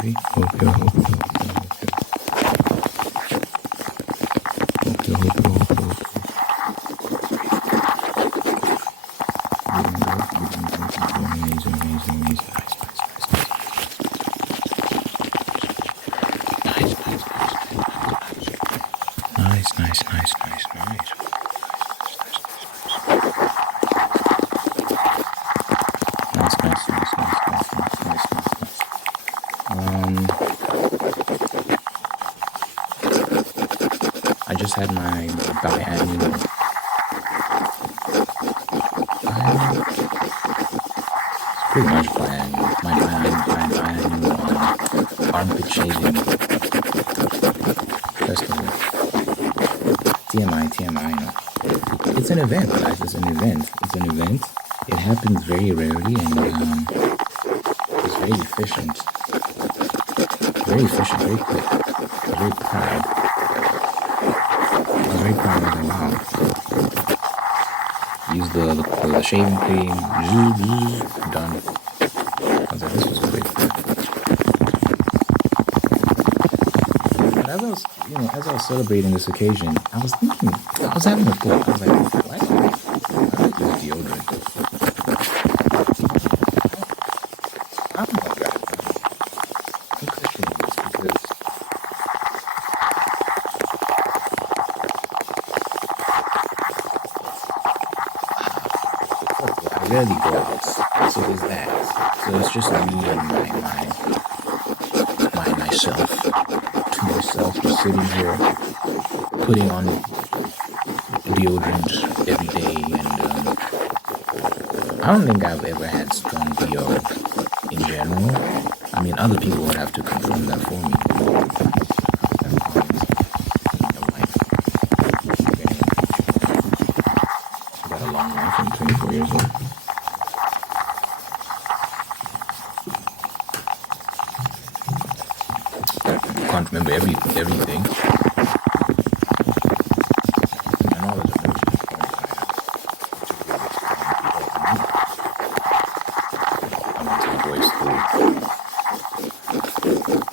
baby. Hope you. Amazing. Nice. I just had my biannual. Pretty much biannual. My biannual armpit shaving festival. TMI. No. It's an event, guys. It's an event. It happens very rarely, and it's very efficient. Very quick. I'm very proud. Like, wow. Use the shaving cream. Done. I was like, this was great. But as I was celebrating this occasion, I was having a thought. I was like, why do I use deodorant? I'm like that. I'm questioning this because I rarely go out. So there's that. So it's just me and myself just sitting here putting on deodorant every day, and I don't think I've ever had strong deodorant in general. I mean, other people would have to confirm that for me. I got a long life. I'm 24 years old. I can't remember everything. My knowledge of most I went to a boys' school,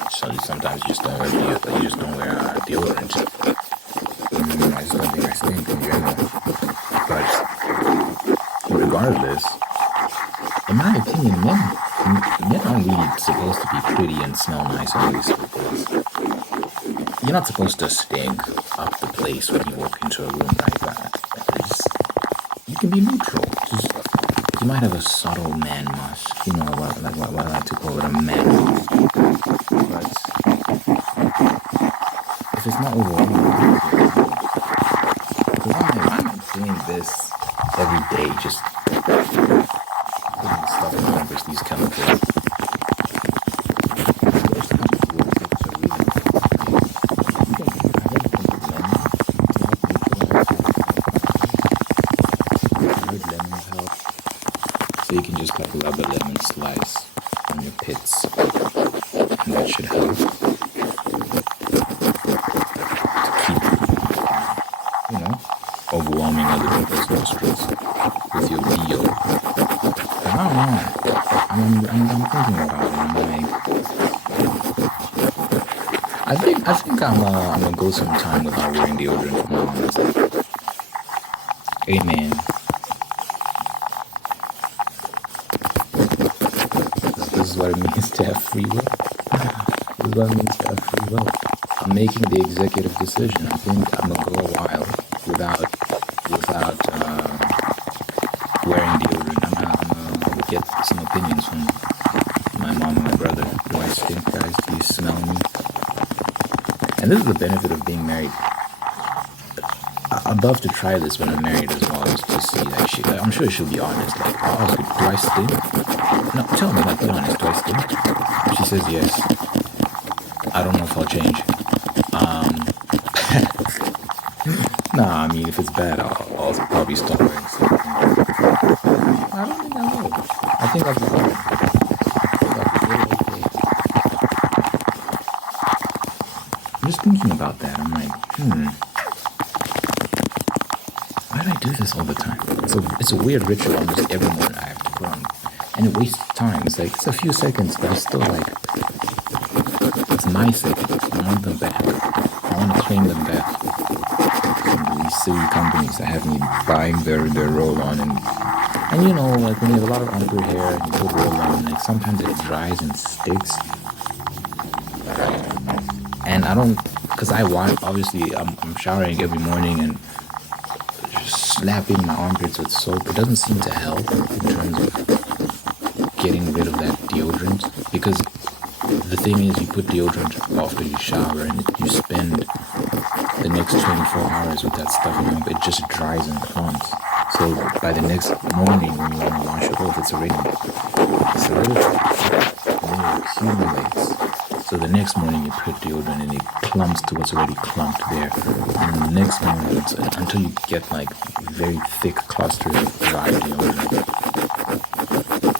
so sometimes you just don't wear deodorant. I just don't think I stink in general. But regardless, in my opinion, men aren't really supposed to be pretty and smell nice always, because you're not supposed to stink up the place when you walk into a room like that. You can be neutral. You might have a subtle man musk, what I like to call it, a man musk. But if it's not overwhelming, because I'm doing this every day, just putting stuff in numbers, these chemicals. So you can just rub a lemon slice on your pits, and that should help to keep, overwhelming other people's nostrils with your deo. I don't know. I'm thinking about it. I think I'm gonna go some time without wearing deodorant for my honest. Amen. This is what it means to have free will. I'm making the executive decision. I think I'm gonna go a while without wearing deodorant. I'm gonna get some opinions from my mom and my brother. Do I stink, guys? Do you smell me? And this is the benefit of being married. I'd love to try this when I'm married as well, is to see that I'm sure she'll be honest. Like, oh, do I stink? No, tell me, be honest, do I stink? If she says yes, I don't know if I'll change. Nah, I mean, if it's bad, I'll probably stop wearing something. I don't think I will. I think I'll be fine. I'm just thinking about that. I'm like, why do I do this all the time? It's a weird ritual. Almost every morning I have to put on, and it wastes time. It's a few seconds, but it's still like, It's my savings. I want them back. I want to claim them back from these silly companies that have me buying their roll-on. And you know, like when you have a lot of uncut hair and you put roll-on, like sometimes it dries and sticks. And I don't, because I want, obviously, I'm showering every morning and just slapping my armpits with soap. It doesn't seem to help in terms of getting rid of that deodorant. Because the thing is, you put deodorant after you shower and you spend the next 24 hours with that stuff in it just dries and clumps. So by the next morning when you want to wash it off, it's already solidified and then it accumulates. So the next morning you put deodorant and it clumps to what's already clumped there. And then the next morning, until you get like very thick clusters of dry deodorant,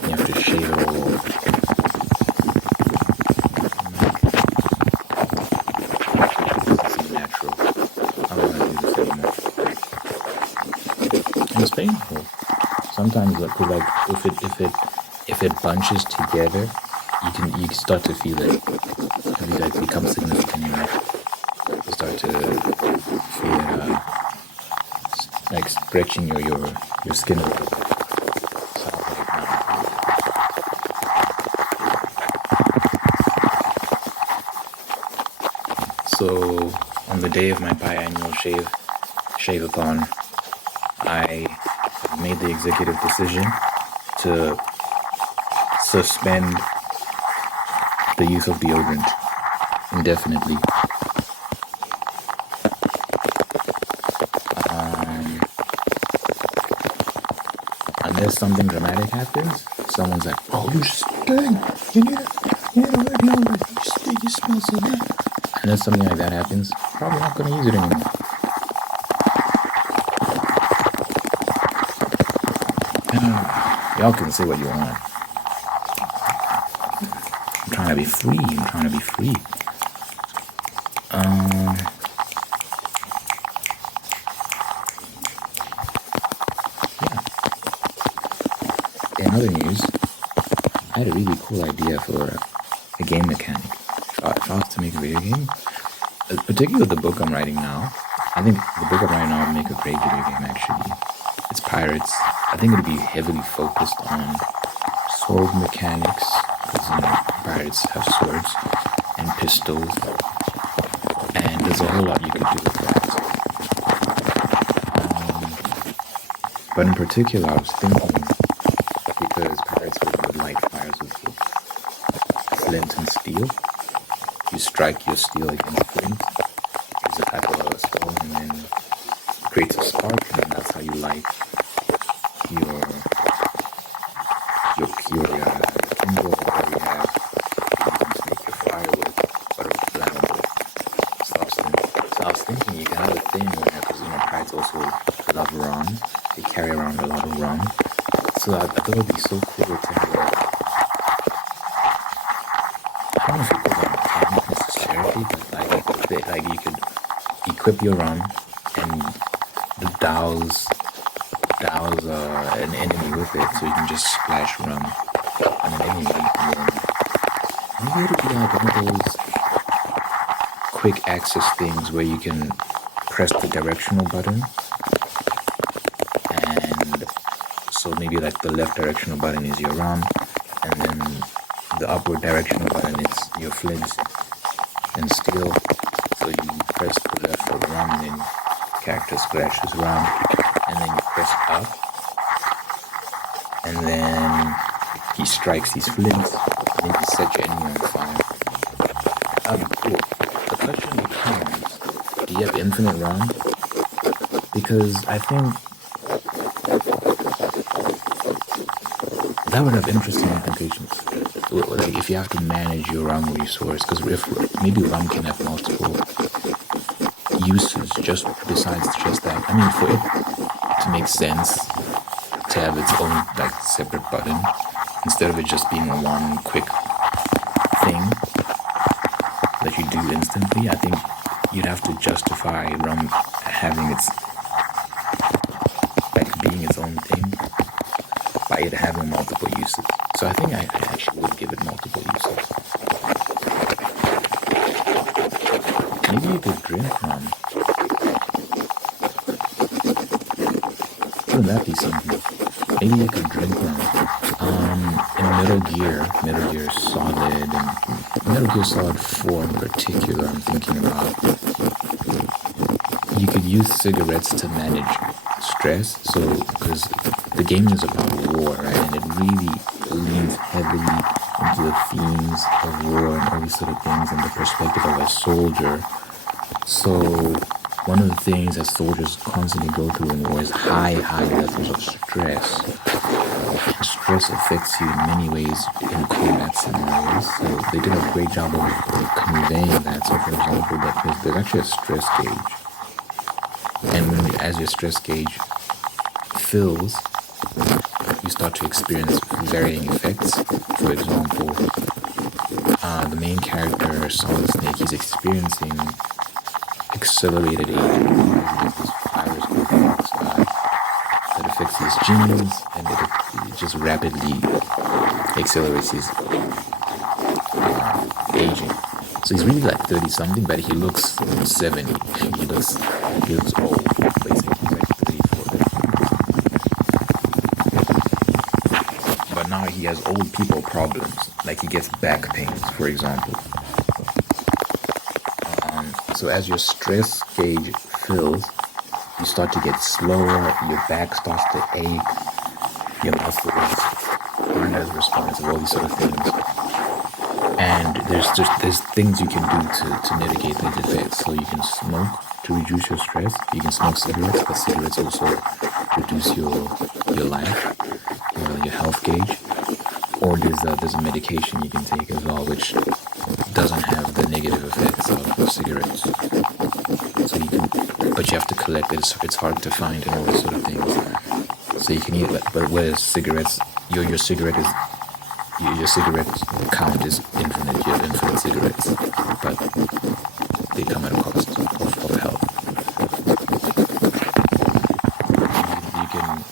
you have to shave it all off. And it's painful sometimes, because like if it bunches together, you start to feel it. It like becomes significant enough. You start to feel it like stretching your skin a little bit. So on the day of my biannual shave-a-thon, I made the executive decision to suspend the use of deodorant indefinitely. Unless something dramatic happens, someone's like, "Oh, you stink! You need to wear deodorant. You stink. You smell so bad." Unless something like that happens, probably not gonna use it anymore. Y'all can say what you want. I'm trying to be free. Yeah. In other news, I had a really cool idea for a game mechanic. If I was to make a video game, particularly the book I'm writing now, I think the book I'm writing now would make a great video game, actually. It's pirates. I think it would be heavily focused on sword mechanics, because, you know, pirates have swords and pistols, and there's a whole lot you could do with that. But in particular, I was thinking, because pirates would light fires with flint and steel, you strike your steel against flint, there's a type of a stone, and then it creates a spark, and that's how you light your Tingle, or whatever you have to make your firewood, or flammable. So I was thinking you can have a thing where, because, you know, pirates also love rum, they carry around a lot of rum. So I thought it would be so cool to have I don't know if you call that mechanic necessarily, but like you could equip your rum and douse an enemy with it, so you can just splash rum on an enemy. Maybe it'll be like one of those quick access things where you can press the directional button, and so maybe like the left directional button is your rum, and then the upward directional button is your flint and steel. So you press the left for rum, and then character splashes rum, and then you press up, and then he strikes these flints, and then he sets your enemy on fire. That'd be cool. The question becomes, do you have infinite rum? Because I think that would have interesting implications. Like if you have to manage your rum resource, because maybe rum can have multiple uses just besides just that. I mean, for it to make sense to have its own like separate button instead of it just being one quick thing that you do instantly, I think you'd have to justify rum having its like being its own thing by it having multiple uses. So I think I actually would give it multiple uses. Maybe you could drink rum. Wouldn't that be something? Maybe you could drink rum. In Metal Gear Solid, and Metal Gear Solid 4 in particular, I'm thinking about, you could use cigarettes to manage stress. So, because the game is about war, right? And it really leans heavily into the themes of war and all these sort of things and the perspective of a soldier. So, one of the things that soldiers constantly go through in war is high levels of stress. Stress affects you in many ways in combat scenarios. So they did a great job of conveying that. So, for example, that there's actually a stress gauge. And as your stress gauge fills, you start to experience varying effects. For example, the main character, Solid Snake, he's experiencing accelerated aging. This virus that affects his genes, and it just rapidly accelerates his aging. So he's really like 30 something, but he looks 70. He looks old. Basically, he's like 34. But now he has old people problems. Like he gets back pains, for example. So as your stress gauge fills, you start to get slower, your back starts to ache, your muscles aren't as responsive, all these sort of things. And there's things you can do to mitigate these effects. So you can smoke to reduce your stress. You can smoke cigarettes, but cigarettes also reduce your life, your health gauge. Or there's a medication you can take as well, which doesn't have the negative effects of cigarettes. So you can, but you have to collect it. It's hard to find and all those sort of things. So you can eat, but whereas cigarettes, your cigarette count is infinite. You have infinite cigarettes, but they come at a cost of health. You can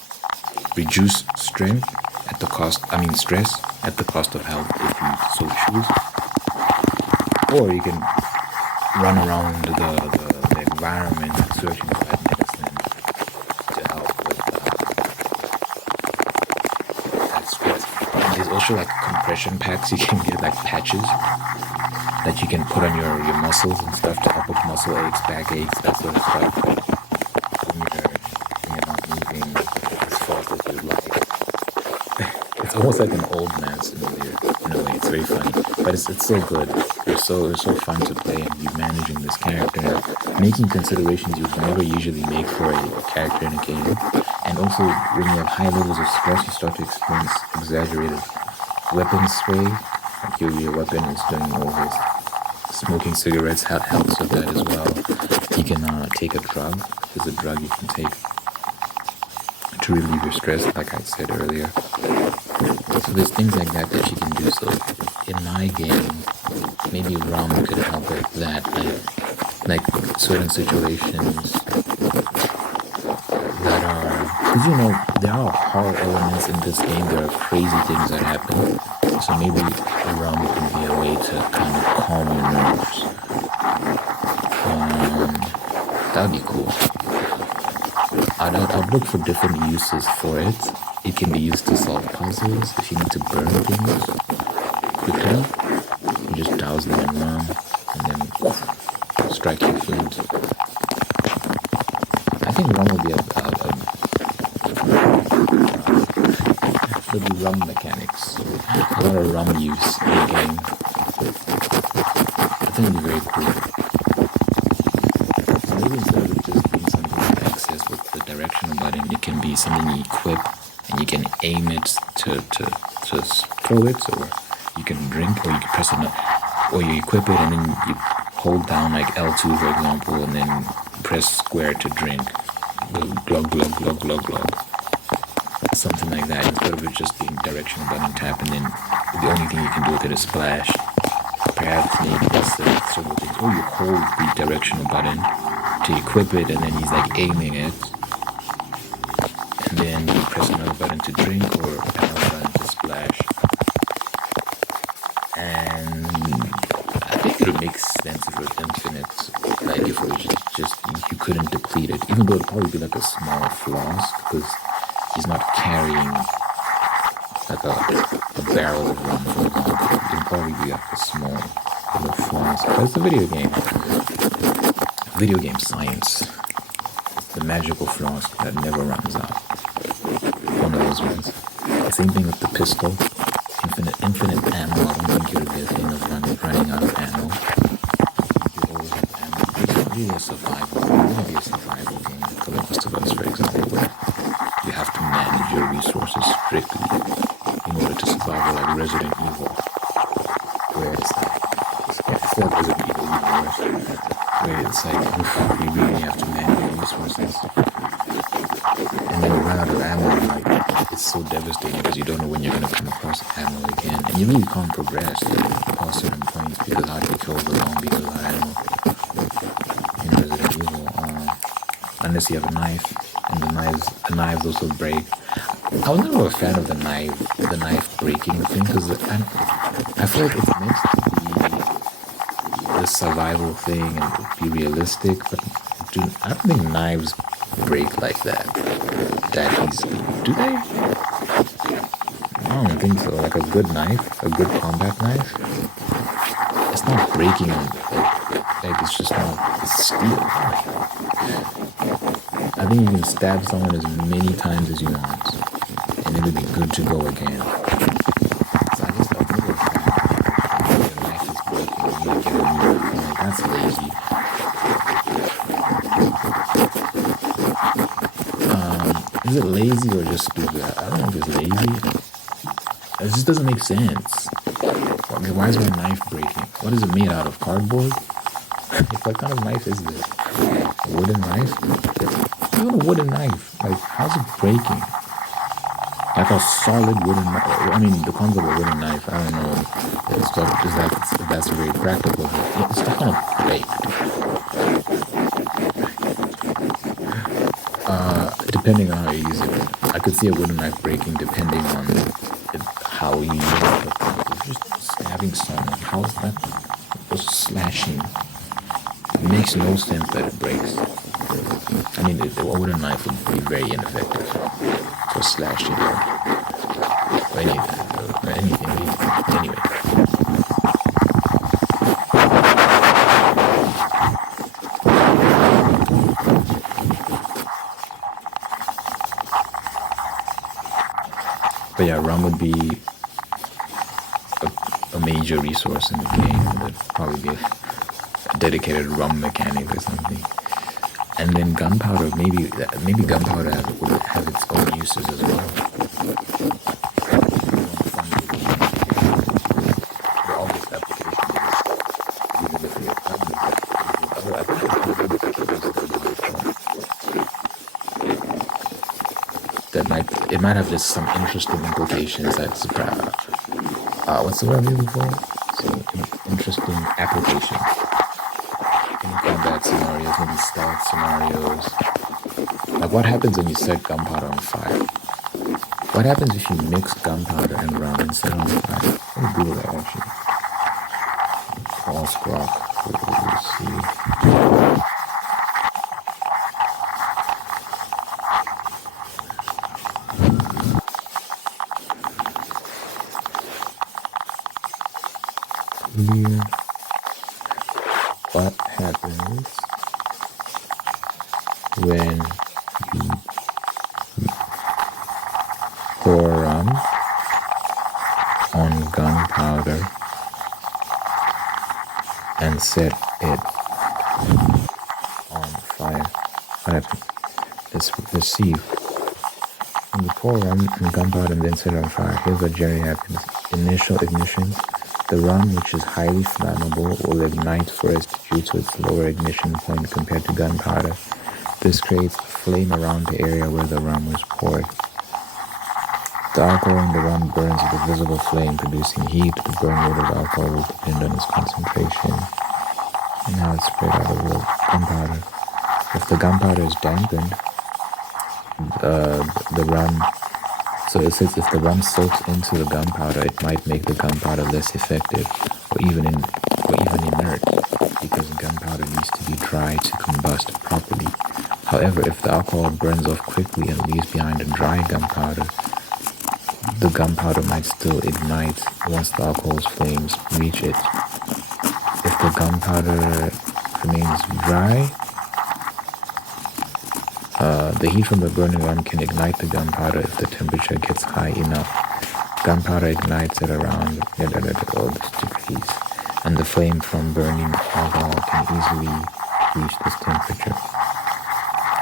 reduce stress at the cost of health if you so choose. Or you can run around the environment searching for that medicine to help with that stress. And there's also like compression packs. You can get like patches that you can put on your muscles and stuff to help with muscle aches, back aches, that sort of stuff. When you're not moving as fast as you'd like. It's almost like an old man simulator in a way. It's very funny, but it's so good. It's so fun to play and be managing this character and making considerations you would never usually make for a character in a game. And also, when you have high levels of stress, you start to experience exaggerated weapon sway. Like your weapon is doing all this. Smoking cigarettes helps with that as well. You can take a drug. There's a drug you can take to relieve your stress, like I said earlier. So there's things like that you can do. So in my game, maybe rum could help with that, like certain situations that are, because there are horror elements in this game. There are crazy things that happen. So maybe rum can be a way to kind of calm your nerves. That'd be cool. I'd look for different uses for it. It can be used to solve puzzles. If you need to burn things quickly, you just douse them in rum and then strike your flint. I think rum will be there'll be rum mechanics. A lot of rum use in the game. I think it'll be very cool. So maybe instead of it just being something you access with the directional button, it can be something you equip and you can aim it to throw it, or you can drink, or you can press it, or you equip it and then you hold down like L2 for example, and then press square to drink. Glug glug glug glug glug. Something like that, instead of it just being directional button tap and then the only thing you can do with it is splash. Perhaps maybe that's several things. Or you hold the directional button to equip it and then he's like aiming it. And then you press another button to drink or another button to splash. And I think it would make sense if it was infinite like if it was just you couldn't deplete it, even though it'd probably be like a small flask because he's not carrying like a barrel of rum, for example. It'd probably be like a small little flask. But it's a video game. Video game science. The magical flask that never runs out. One of those ones. Same thing with the pistol. Infinite ammo. I don't think you'll be a thing of running out of ammo. You always have ammo. It's not really a survival. It's going to be a survival game. Combustible, for example, where you have to manage your resources strictly in order to survive, like Resident Evil. Where it's like, it's like Resident Evil even worse. Where it's like, you really have to manage your resources. And then you run out of ammo, and like, it's so devastating because you don't know when you're going to come across ammo again. And you really can't progress past certain points because how do you kill the zombie without ammo? In Resident Evil, unless you have a knife, and the knives also break. I was never a fan of the knife breaking thing because I feel like it's meant to be the survival thing and be realistic, but I don't think knives break like that easily. Do they? I don't think so. Like a good knife, a good combat knife, it's not breaking. Like it's just not. It's steel. I think you can stab someone as many times as you want, and it'll be good to go again. So I just don't think the knife is broken. You need to get a new one. Like, that's lazy. Is it lazy or just stupid? I don't know if it's lazy. It just doesn't make sense. Okay, why is my knife breaking? What is it made out of? Cardboard? What kind of knife is this? A wooden knife? Even a wooden knife. Like, how's it breaking? Like a solid wooden knife. I mean, the concept of a wooden knife, I don't know if that's very practical. It's not gonna break. Depending on how you use it. I could see a wooden knife breaking depending on how you use it. But just stabbing someone, how is that? Just slashing. It makes no sense that it breaks. I mean, a wooden knife would be very ineffective for slashing or anything. Anyway. But yeah, rum would be a major resource in the game. There'd probably be a dedicated rum mechanic or something. And then gunpowder, maybe gunpowder would have its own uses as well. The obvious application is usually other applications. It might have just some interesting implications that surprise. What's the word I'm looking for? So interesting application in combat scenarios, maybe stealth scenarios. Like what happens when you set gunpowder on fire? What happens if you mix gunpowder and rum and set it on fire? Let me do that actually. False rock. Let's see. What happens when you pour rum on gunpowder and set it on fire? What happens? Let's see. When you pour rum and gunpowder and then set it on fire, here's what generally happens. Initial ignition. The rum, which is highly flammable, will ignite first due to its lower ignition point compared to gunpowder. This creates a flame around the area where the rum was poured. The alcohol in the rum burns with a visible flame, producing heat. The burn rate of alcohol will depend on its concentration and how it's spread out over the gunpowder. If the gunpowder is dampened, the rum... So it says if the rum soaks into the gunpowder, it might make the gunpowder less effective or even inert. because gunpowder needs to be dry to combust properly. However, if the alcohol burns off quickly and leaves behind a dry gunpowder, the gunpowder might still ignite once the alcohol's flames reach it. If the gunpowder remains dry, the heat from the burning arm can ignite the gunpowder if the temperature gets high enough. Gunpowder ignites at around degrees, and the flame from burning alcohol can easily reach this temperature.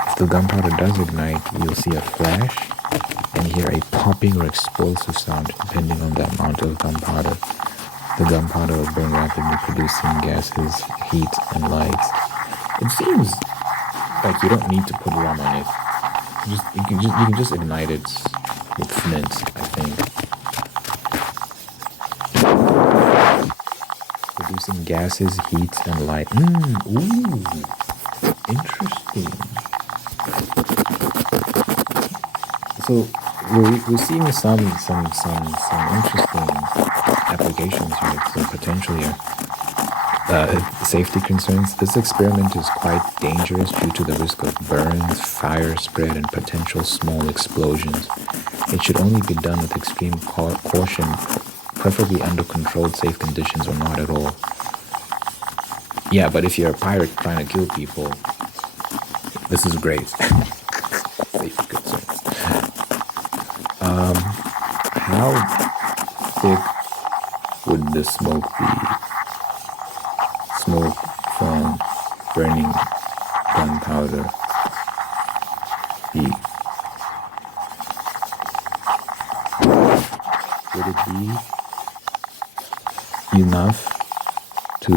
If the gunpowder does ignite, you'll see a flash and hear a popping or explosive sound depending on the amount of gunpowder. The gunpowder will burn rapidly, producing gases, heat, and lights. It seems like you don't need to put rum on it. You can just ignite it with flint, I think. Producing gases, heat, and light. Ooh, interesting. So we're seeing some interesting applications here, some potential here. Safety concerns. This experiment is quite dangerous due to the risk of burns, fire spread, and potential small explosions. It should only be done with extreme caution, preferably under controlled, safe conditions or not at all. Yeah, but if you're a pirate trying to kill people, this is great. Safety concerns. How thick would the smoke be? Smoke from burning gunpowder be? Would it be enough to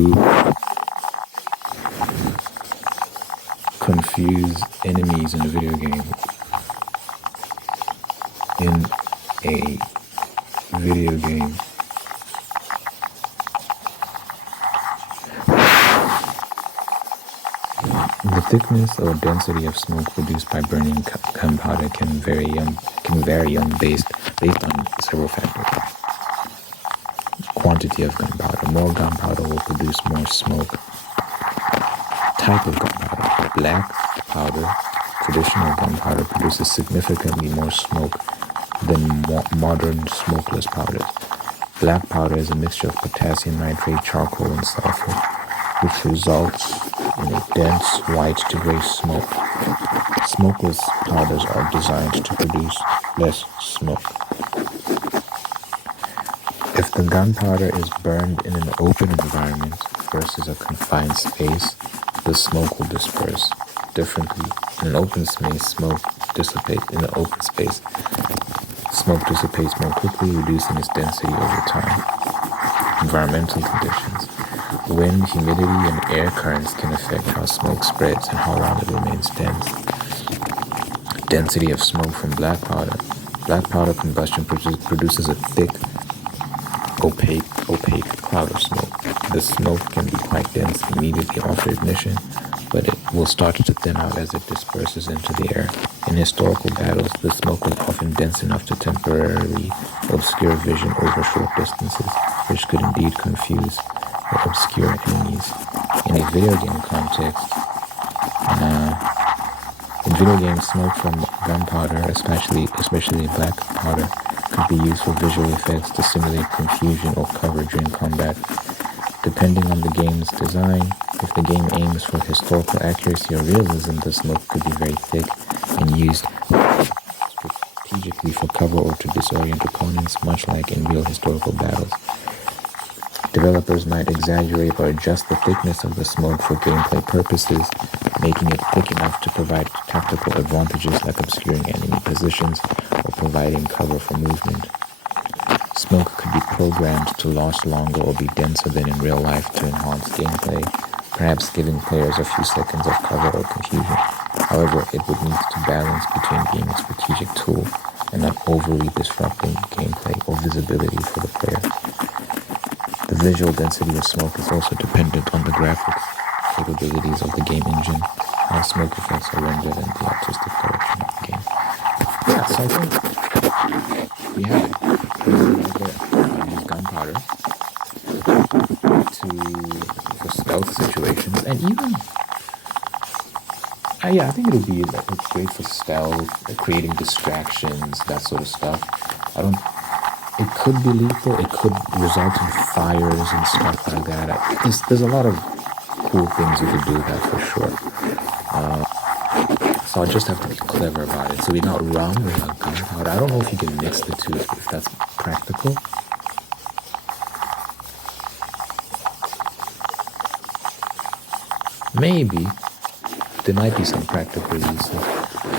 confuse enemies in a video game? In a video game. The thickness or density of smoke produced by burning gunpowder can vary based on several factors. Quantity of gunpowder. More gunpowder will produce more smoke. Type of gunpowder. Black powder, traditional gunpowder, produces significantly more smoke than modern smokeless powders. Black powder is a mixture of potassium nitrate, charcoal, and sulfur, which results in a dense white to gray smoke. Smokeless powders are designed to produce less smoke. If the gunpowder is burned in an open environment versus a confined space, the smoke will disperse differently. In an open space, smoke dissipates more quickly, reducing its density over time. Environmental conditions. Wind, humidity, and air currents can affect how smoke spreads and how long it remains dense. Density of smoke from black powder. Black powder combustion produces a thick, opaque cloud of smoke. The smoke can be quite dense immediately after ignition, but it will start to thin out as it disperses into the air. In historical battles, the smoke was often dense enough to temporarily obscure vision over short distances, which could indeed confuse or obscure enemies. In a video game context, in video games, smoke from gunpowder, especially black powder, could be used for visual effects to simulate confusion or cover during combat. Depending on the game's design, if the game aims for historical accuracy or realism, the smoke could be very thick and used strategically for cover or to disorient opponents, much like in real historical battles. Developers might exaggerate or adjust the thickness of the smoke for gameplay purposes, making it thick enough to provide tactical advantages like obscuring enemy positions or providing cover for movement. Smoke could be programmed to last longer or be denser than in real life to enhance gameplay, perhaps giving players a few seconds of cover or confusion. However, it would need to balance between being a strategic tool and not overly disrupting gameplay or visibility for the player. The visual density of smoke is also dependent on the graphics capabilities of the game engine, how smoke effects are rendered, and the artistic direction of the game. Yeah, so I think we have it. Right there. I use gunpowder for stealth situations, and even yeah, I think it'll be like it's great for stealth, creating distractions, that sort of stuff. I don't. It could be lethal. It could result in fires and stuff like that. There's a lot of cool things you could do with that for sure. So I'll just have to be clever about it. So we got rum, we got gunpowder. I don't know if you can mix the two, if that's practical. Maybe. There might be some practical reasons.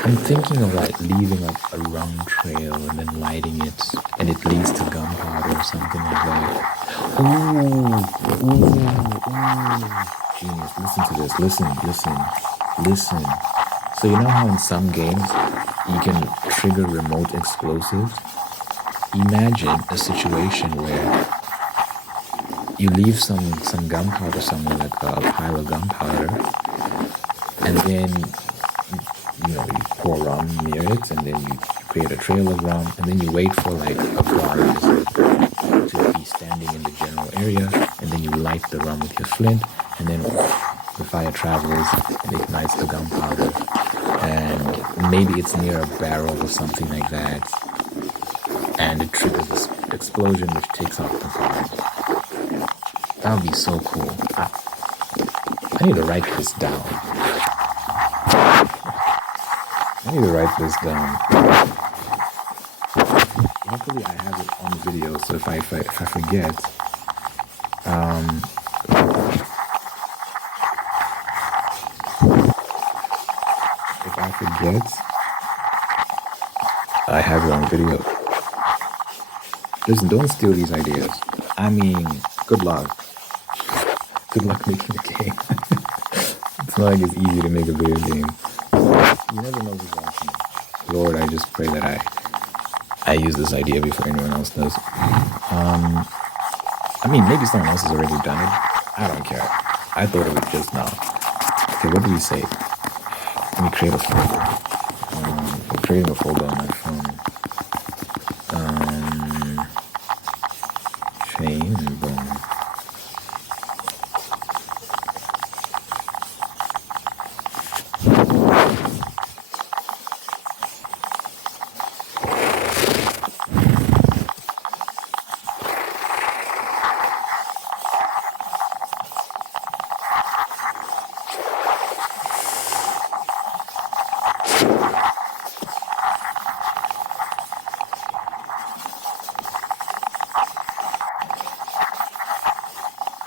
I'm thinking of like leaving a rum trail and then lighting it, and it leads to gunpowder or something like that. Ooh. Genius. Listen to this. Listen. So you know how in some games you can trigger remote explosives? Imagine a situation where you leave some gunpowder somewhere, like a pile of gunpowder, and then you pour rum near it, and then you create a trail of rum, and then you wait for like a guard to be standing in the general area, and then you light the rum with your flint, and then the fire travels and ignites the gunpowder, and maybe it's near a barrel or something like that, and it triggers this explosion which takes out the guard. That would be so cool. I need to write this down. Luckily, I have it on video, so if I forget, I have it on video. Listen, don't steal these ideas. I mean, good luck. Good luck making a game. It's not like it's easy to make a video game. You never know who's watching. Lord, I just pray that I use this idea before anyone else does. I mean, maybe someone else has already done it. I don't care. I thought of it just now. Okay, what did we say? Let me create a folder. I'm creating a folder on my phone. Chain and boom.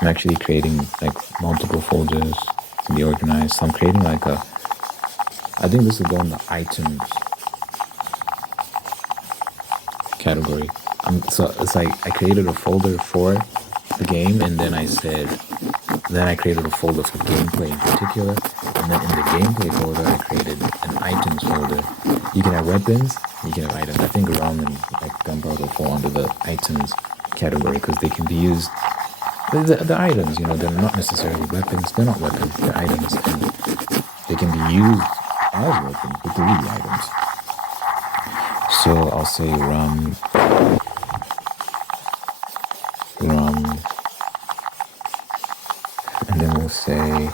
I'm actually creating like multiple folders to be organized. So I'm creating like I think this will go in the items category. So it's like I created a folder for the game, and then I created a folder for gameplay in particular, and then in the gameplay folder I created an items folder. You can have weapons, you can have items. I think rum and like gunpowder fall under the items category because they can be used. The items, they're not necessarily weapons. They're not weapons. They're items, and they can be used as weapons, but they're really items. So I'll say rum, and then we'll say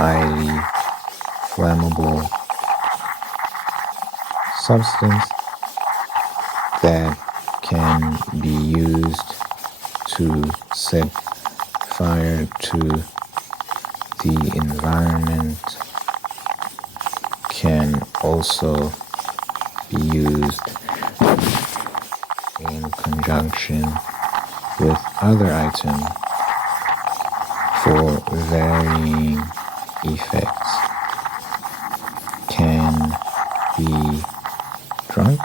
highly flammable substance that can be used to set fire to the environment, can also be used in conjunction with other items for varying effects, can be drunk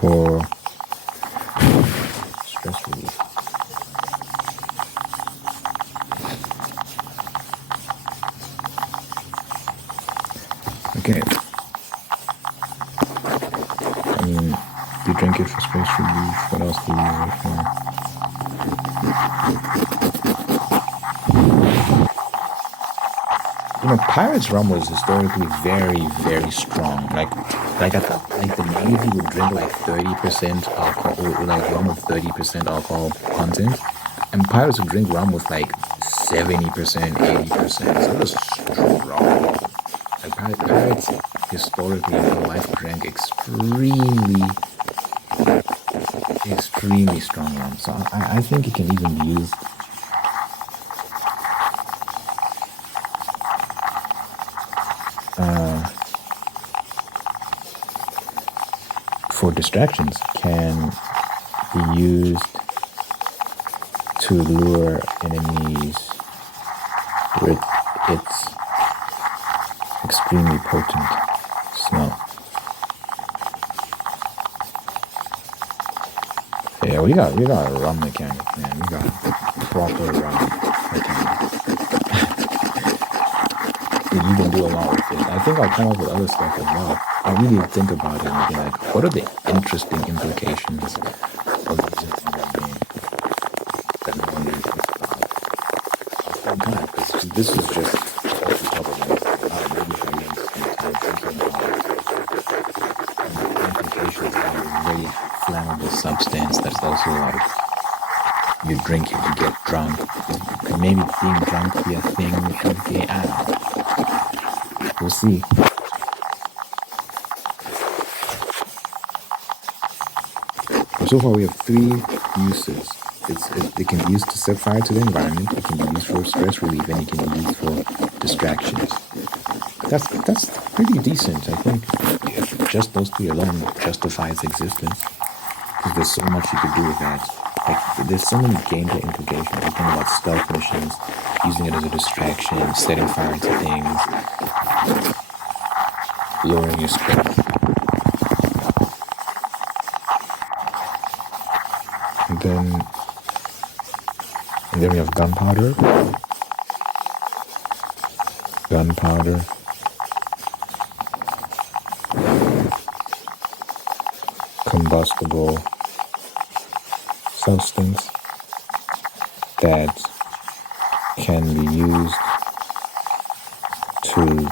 for stress relief. Okay. I mean, you drink it for stress relief. What else do you use it for? Pirates rum was historically very, very strong. Like the Navy would drink like 30% alcohol, or like rum with 30% alcohol content, and pirates would drink rum with like 70%, 80%. So it was strong. Like pirates historically in real life drank extremely strong rum. So I think it can even be used for distractions, can be used to lure enemies with its extremely potent smell. Yeah, we got a rum mechanic, man. We got proper rum mechanic. You can do a lot with it. I think I'll come up with other stuff as well. I'll really think about it and be like, what are the interesting implications of using a game that no one really thinks about? Thank God, because this was just off the top of my head. Maybe if I get some time thinking about the implications of a really flammable substance that's also like you drink it to get drunk. Could maybe being drunk be a thing in the game? I don't know. We'll see. So far we have 3 uses. It can be used to set fire to the environment, it can be used for stress relief, and it can be used for distractions. That's pretty decent, I think. Just those 3 alone justify its existence, because there's so much you could do with that. Like, there's so many gameplay implications. You think about stealth missions, using it as a distraction, setting fire to things, lowering your strength. And then we have gunpowder. Combustible substance that can be used to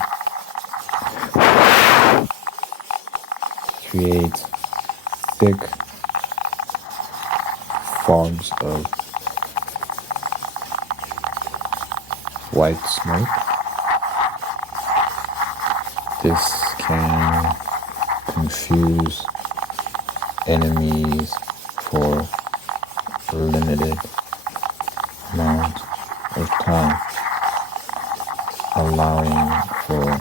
create thick fogs of white smoke. This can confuse enemies for a limited amount of time, allowing for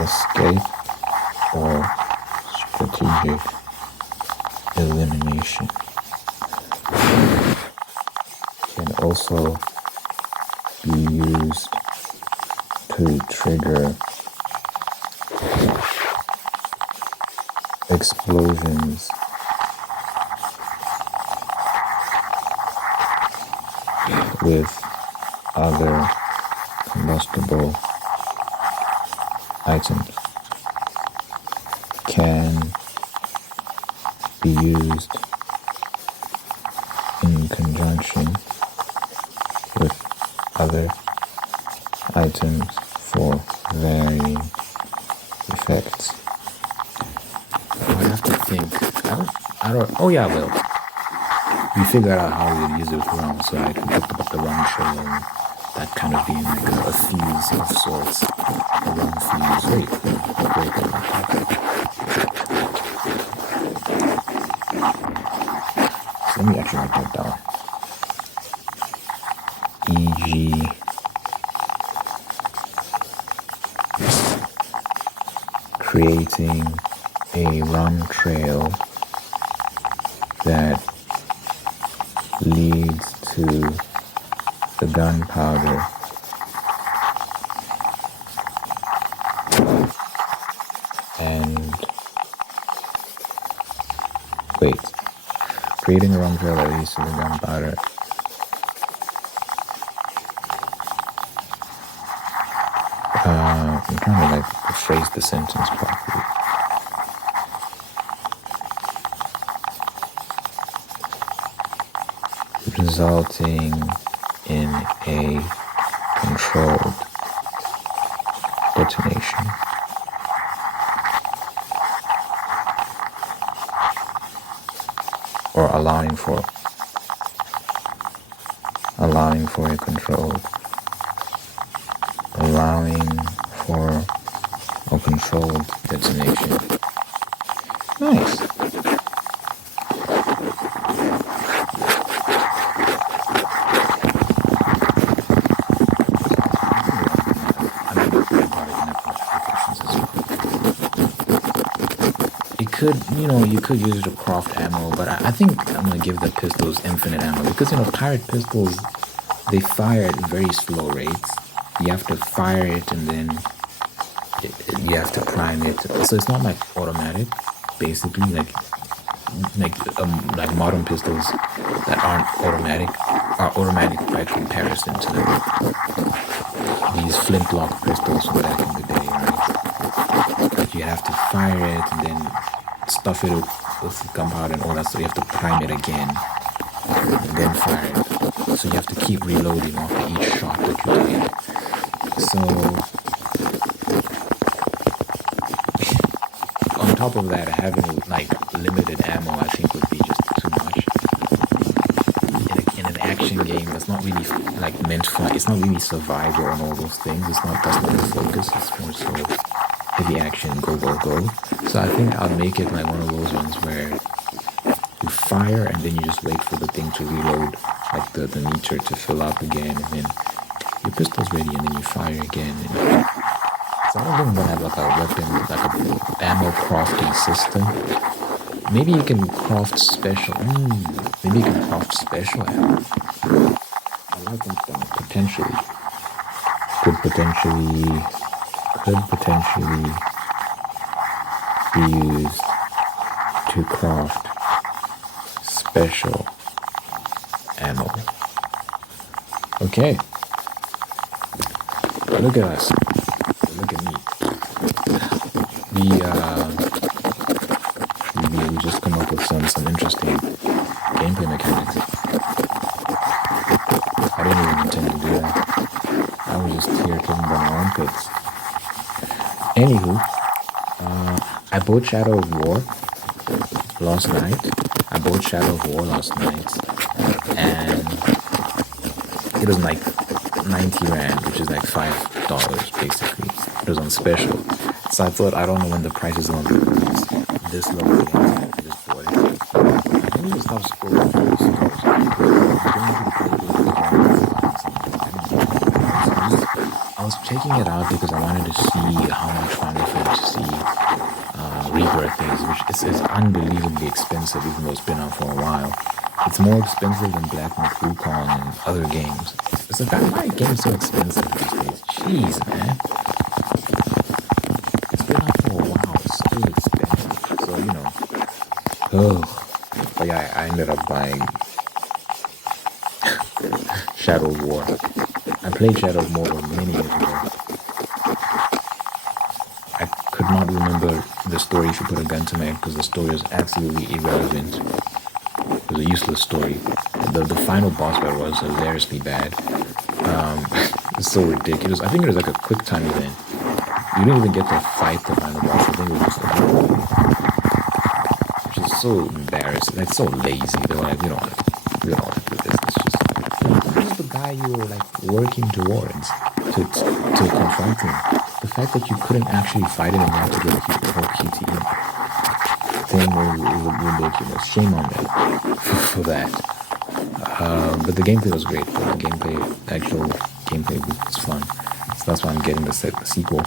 escape or strategic elimination. Can also be used to trigger explosions with other combustible items. Can be used in conjunction with other items for varying effects. I would have to think. I don't. Oh yeah, well, we figured out how we would use it with rum, so I talked about the rum trail and that kind of being like a fuse of sorts, a rum fuse. Wait. So let me actually write that down. E.g. creating a rum trail that leads to the gunpowder and creating a rum trail that leads to the gunpowder I'm trying to phrase the sentence properly. Resulting in a controlled detonation. Or allowing for a controlled detonation. Nice. You could use it to craft ammo, but I think I'm gonna give the pistols infinite ammo because pirate pistols, they fire at very slow rates. You have to fire it and then you have to prime it. So it's not like automatic, basically. Like modern pistols that aren't automatic are automatic by comparison to these flintlock pistols from back in the day, right? Like you have to fire it and then stuff it with gunpowder and all that, so you have to prime it again and then fire it. So you have to keep reloading after each shot that you take. So on top of that, having limited ammo, I think would be just too much. In an action game that's not really meant for, it's not really survival and all those things. That's not the focus. It's more so heavy action, go. So I think I'll make it like one of those ones where you fire and then you just wait for the thing to reload, like the meter to fill up again, and then your pistol's ready and then you fire again. So I don't think I'm gonna have like a weapon, like a ammo crafting system. Maybe you can craft special. Maybe you can craft special ammo. I like them potentially. Could potentially be used to craft special ammo. Okay. Look at us. Look at me. We just come up with some interesting gameplay mechanics. I didn't even intend to do that. I was just here kicking my armpits. Anywho, I bought Shadow of War last night, and it was like 90 Rand, which is like $5 basically. It was on special. So I thought, I don't know when the price is going to be this low again. I just bought it. Let me just stop scrolling through the stores. I was checking it out because I wanted to see how much Final Fantasy Rebirth is, which is unbelievably expensive, even though it's been out for a while. It's more expensive than Black Myth Wukong and other games. It's like, why are games so expensive these days? Jeez, man. It's been out for a while. It's still expensive. So, But yeah, I ended up buying Shadow of War. I played Shadow of War many years ago. I could not remember the story if you put a gun to my head because the story is absolutely irrelevant. It was a useless story. The final boss battle was hilariously bad. It's so ridiculous. I think it was like a quick time event. You didn't even get to fight the final boss. I think it was just which is so embarrassing. Like so lazy. They were like, we don't want to do this. It's just this is the guy you were like working towards to confront him. The fact that you couldn't actually fight him and you had to get the whole QTE thing was ridiculous. Shame on them for that. But the gameplay was great. The actual gameplay was fun. So that's why I'm getting the sequel.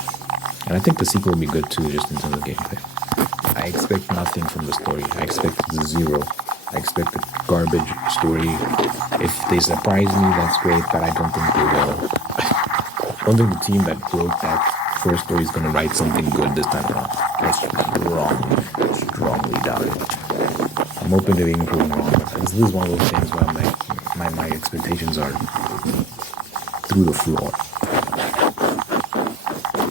And I think the sequel will be good too, just in terms of gameplay. I expect nothing from the story. I expect zero. I expect a garbage story. If they surprise me, that's great, but I don't think they will. I don't think the team that wrote that first story is going to write something good this time around. I strongly doubt it. I'm open to being proven wrong. This is one of those things where I'm like, my expectations are through the floor.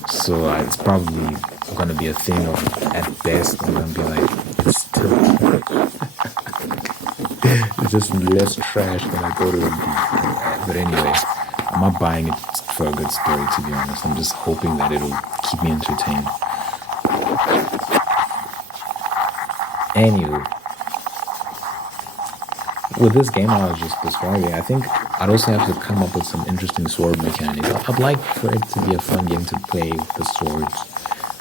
So it's probably going to be a thing of, at best, I'm going to be like, it's still it's just less trash than I thought it would be. But anyway, I'm not buying it for a good story, to be honest. I'm just hoping that it'll keep me entertained. Anywho, with this game I was just describing, I think I'd also have to come up with some interesting sword mechanics. I'd like for it to be a fun game to play with the swords,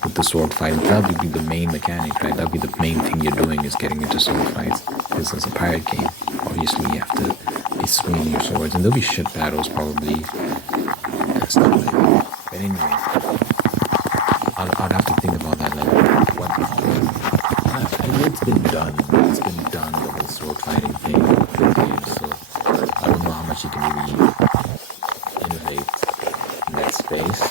with the sword fighting. That would be the main mechanic, right? That would be the main thing you're doing, is getting into sword fights. Because as a pirate game, obviously you have to be swinging your swords, and there'll be shit battles probably and stuff like that. But anyway, I'd have to think about that. Like, what? I know it's been done. It's been done, the whole sword fighting thing with games. So I don't know how much you can really innovate in that space.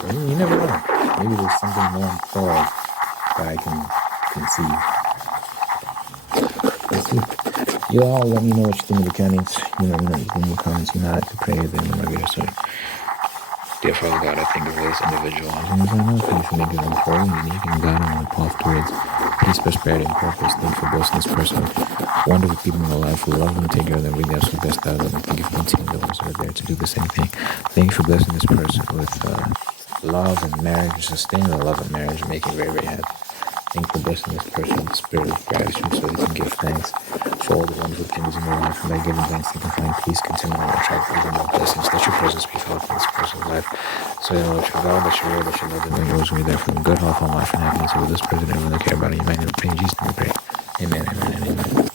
But you never know. Maybe there's something more thorough that I can conceive. Let's see. You all let me know what you think of the mechanics. You know, in the comments. You know, I can pray at the end of my video. So, dear Father God, I thank you for this individual. As long as I know, thank you for making them whole and unique and guiding on the path towards peace, prosperity, and purpose. Thank you for blessing this person with wonderful people in their life who love them, take care of them, bring the absolute best out of them. And thank you for continuing the ones that are there to do the same thing. Thank you for blessing this person with love and marriage, sustaining the love and marriage, making very, very happy. Thank you for blessing this person with the spirit of gratitude so they can give thanks for all the wonderful things in their life. And by giving thanks, they can find peace, contentment, and attract even more blessings. Let your presence be felt in this person's life. So they know that you're God, that you're real, that you're loved, and that yours will be there for them. Good health, all life, and happiness. So with this person, everyone they care about, in your mighty name, we pray in Jesus' name we pray. Amen, amen, and amen.